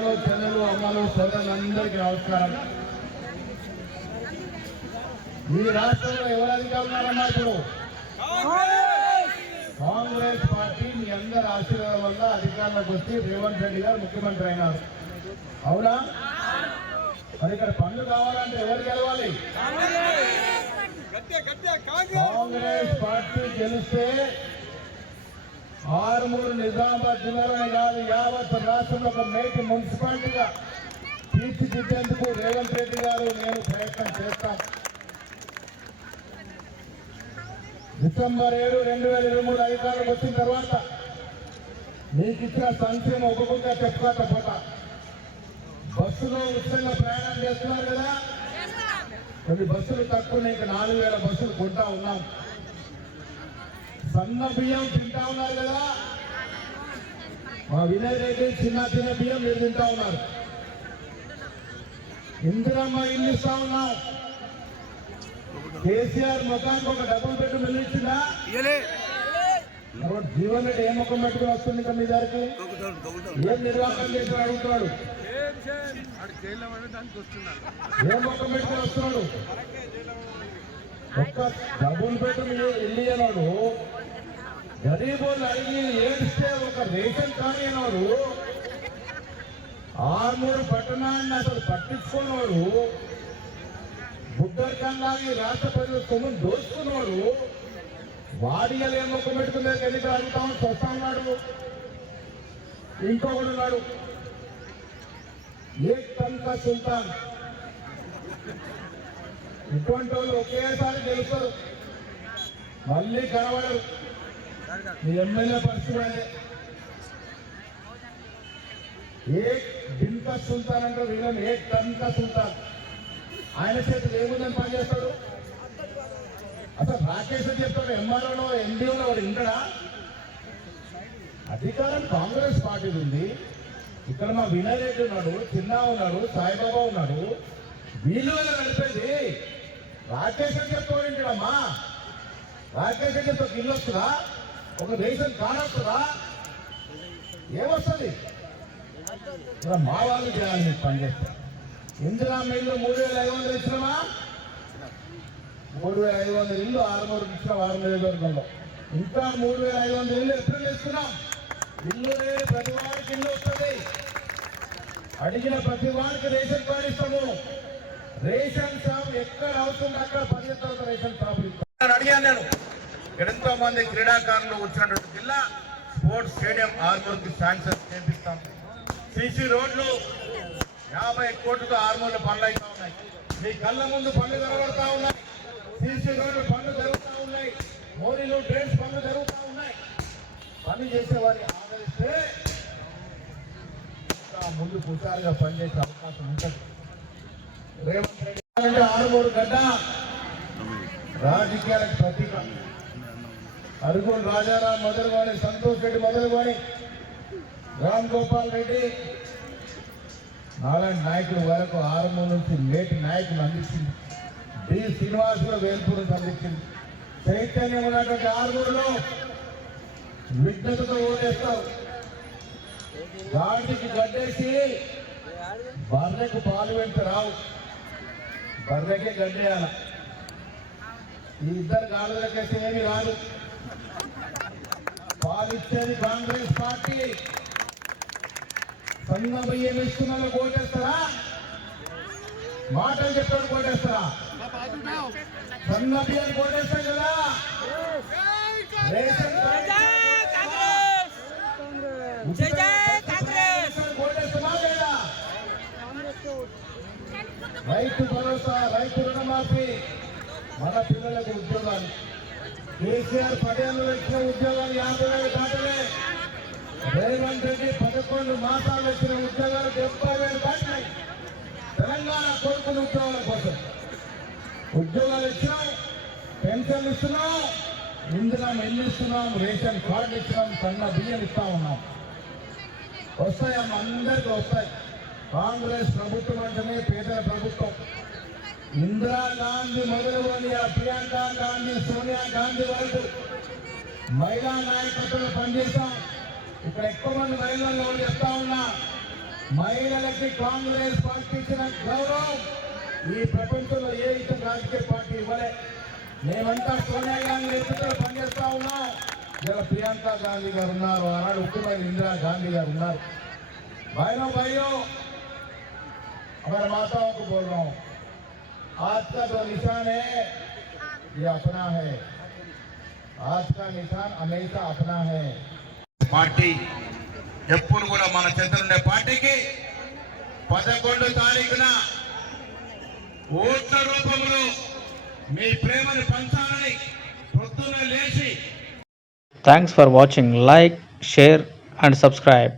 అక్కలు చెల్లెలు అమ్మలు సోదరులందరికీ నమస్కారం. ఈ రాష్ట్రంలో ఎవరు అధికారులు ఉన్నారన్నా ఇప్పుడు? కాంగ్రెస్ పార్టీ మీ అందరి ఆశీర్వాదం వల్ల అధికారంలోకి వచ్చి రేవంత్ రెడ్డి గారు ముఖ్యమంత్రి అయినారు. అవునా? మరి ఇక్కడ పనులు కావాలంటే ఎవరు గెలవాలి? కాంగ్రెస్ పార్టీ గెలిస్తే ఆర్మూరు నిజామాబాద్ జిల్లాలోనే కాదు యావత్ రాష్ట్రంలో ఒక మేటి మున్సిపాలిటీగా తీర్చిదిద్దేందుకు రేవంత్ రెడ్డి గారు నేను ప్రయత్నం చేస్తాం. డిసెంబర్ 7, 2023 అధికారులకు వచ్చిన తర్వాత మీకు ఇచ్చిన సంక్షేమం ఒక్కొక్కగా చెప్పుకోత పోతా. బస్సులో ఉచితంగా ప్రయాణం చేస్తున్నారు కదా, కొన్ని బస్సులు తక్కువ, ఇంకా 4,000 బస్సులు కొంటా ఉన్నాం. సన్న బియ్యం తింటా ఉన్నారు కదా, మా వినయ్ రెడ్డి చిన్న బియ్యం మీరు తింటా ఉన్నారు. ఇందిరమ్మ ఇల్లు ఇస్తా ఉన్నాం. కేసీఆర్ ముఖానికి ఒక డబుల్ బెడ్రూమ్ ఇల్లు ఇచ్చిందా? జీవన్ రెడ్డి ఏ ముఖం పెట్టుకుని వస్తుంది ఇంకా మీ దగ్గరికి? ఏం నిర్వాహకం చేసి అడుగుతున్నాడు? ఏ ముఖం పెట్టుకుని వస్తున్నాడు? ఒక్క డబుల్ బెడ్రూమ్ ఇల్లు అన్నాడు. గరీబోళ్ళు అడిగి ఏడిస్తే ఒక రేషన్ కార్డు అన్నాడు. ఆర్మూరు పట్టణాన్ని అసలు పట్టించుకున్నాడు. బుద్ధర్కంలాగి రాష్ట్ర ప్రజల సొమ్మును దోచుకున్నాడు. వాడియలు ఏ ముఖం పెట్టుకునే ఎన్నికలు అడుగుతామని చూస్తా ఉన్నాడు. ఇంకొకడు ఉన్నాడు, ఏ తనకా సుల్తాన్. ఇటువంటి వాళ్ళు ఒకేసారి గెలుస్తారు, మళ్ళీ కనబడరు. మీ ఎమ్మెల్యే పరిస్థితి అదే. ఏ దిన్కా సుల్తాన్ అంటే వీళ్ళని ఏ తనకా సుల్తాన్. ఆయన చేతులు ఏముందని పనిచేస్తాడు? అసలు రాకేష్ చెప్తాడు ఎంఆర్ఓలో ఎండిఓలో వాడు ఇంటడా? అధికారం కాంగ్రెస్ పార్టీ ఉంది. ఇక్కడ మా వినయ్ రెడ్డి ఉన్నాడు, చిన్న ఉన్నాడు, సాయిబాబా ఉన్నాడు. వీళ్ళు నడిపేది రాకేష్ చెప్తాడు ఇంటడమ్మా. రాకేష్ చెప్తే ఇల్లు వస్తుందా? ఒక రేషన్ కార్డు వస్తుందా? ఏమొస్తుంది? మా వాళ్ళు చేయాలి మీకు పనిచేస్తారు. ఇందిరా ఇల్లు 3,500 ఇచ్చినామా? 3,500 ఇల్లు ఆర్మూరుకి ఇచ్చిన 6 నియోజకవర్గంలో. ఇంకా 3,500 ఇల్లు ఎప్పుడు ఇస్తున్నాం. ఇల్లు లేని ప్రతి వాడికి ఇల్లు వస్తుంది. అడిగిన ప్రతి వాడికి రేషన్ కార్డు ఇస్తాము. రేషన్ షాప్ ఎక్కడ అవుతుంది అక్కడ 10 తర్వాత రేషన్ షాప్ ఇస్తాను. అడిగాను నేను, ఎంతో మంది క్రీడాకారులు వచ్చినటువంటి జిల్లా స్పోర్ట్స్ స్టేడియం ఆర్మూరుకి శాంక్షన్ చేపిస్తాం. సిసి రోడ్లు 50 కోట్లతో ఆర్మూర్ల పనులు అవుతా ఉన్నాయి. మీ కళ్ళ ముందు పనులు జరగబడతా ఉన్నాయి. సిసి రోడ్లు పనులు జరుగుతూ ఉన్నాయి. మోరీలు డ్రైన్స్ పనులు జరుగుతూ ఉన్నాయి. పని చేసేవారిని ఆదరిస్తే ఇంకా ముందు హుషారుగా పనిచేసే అవకాశం ఉంటుంది. రేవంత్ రెడ్డి అంటే ఆర్మూరు గడ్డ రాజకీయాలకు ప్రతీక. అరుగులు రాజారాం మొదలుకొని, సంతోష్ రెడ్డి మొదలుకొని, రామ్ గోపాల్ రెడ్డి నారాయణ నాయకుల వరకు ఆర్మూరు నుంచి నేటి నాయకులు అందించింది. డి శ్రీనివాస్ కూడా వేల్పూర్ నుంచి అందించింది. చైతన్యం ఉన్నటువంటి ఆర్మూరులో విజ్ఞతతో ఓటేస్తారు. గాడికి గడ్డేసి బర్రెకు పాలు వెంట రావు, బర్రెకే గడ్డేయాల. ఈ ఇద్దరు గాడులకేసి ఏమి రాదు. పాలిచ్చేది కాంగ్రెస్ పార్టీ. సన్న బియ్యం ఇస్తున్న కోటేస్తారా? మాటలు చెప్పాడు కోటేస్తారా? సన్న బియ్యాన్ని కోటేస్తాం కదా. రేషన్ కోటేస్తామా లేదా? రైతు భరోసా, రైతు రుణమాఫీ, మన పిల్లలకు ఉద్యోగాలు. కేసీఆర్ 10 ఏళ్ళు ఇచ్చిన ఉద్యోగాలు 50,000 దాటలే. రేవంత్ రెడ్డి 11 మాసాలు ఇచ్చిన ఉద్యోగాలు 70,000 దాటినాయి. తెలంగాణ కోరుకున్న ఉద్యోగాల కోసం ఉద్యోగాలు ఇచ్చినాం, పెన్షన్లు ఇస్తున్నాం, ఇందిరా ఇల్లు ఇస్తున్నాం, రేషన్ కార్డులు ఇచ్చినాం, సన్న బియ్యం ఇస్తా ఉన్నాం. వస్తాయమ్మా, అందరికీ వస్తాయి. కాంగ్రెస్ ప్రభుత్వం అంటేనే పేదల ప్రభుత్వం. ఇందిరా గాంధీ మొదలుకొని ప్రియాంక గాంధీ, సోనియా గాంధీ వరకు మహిళా నాయకత్వంలో పనిచేస్తాం. ఇక్కడ ఎక్కువ మంది మహిళలు చెప్తా ఉన్నా, మహిళలకి కాంగ్రెస్ పార్టీ ఇచ్చిన గౌరవం ఈ ప్రపంచంలో ఏ ఇతర రాజకీయ పార్టీ ఇవ్వలే. మేమంతా సోనియా గాంధీ నేతృత్వంలో పనిచేస్తా ఉన్నాం. ఇలా ప్రియాంక గాంధీ గారు ఉన్నారు, ఆనాడు ముఖ్యమంత్రి ఇందిరా గాంధీ గారు ఉన్నారు. भाइयों हमारे माताओं को बोल रहा हूँ, आज का जो निशान है ये अपना है. आज का निशान हमेशा अपना है. పార్టీ ఎప్పుడు కూడా మన చెంతనుండే పార్టీకి 11 తారీఖున ఓట్ల రూపంలో మీ ప్రేమను పంచాలని పొద్దున లేచి. Thanks for watching. Like, share and subscribe.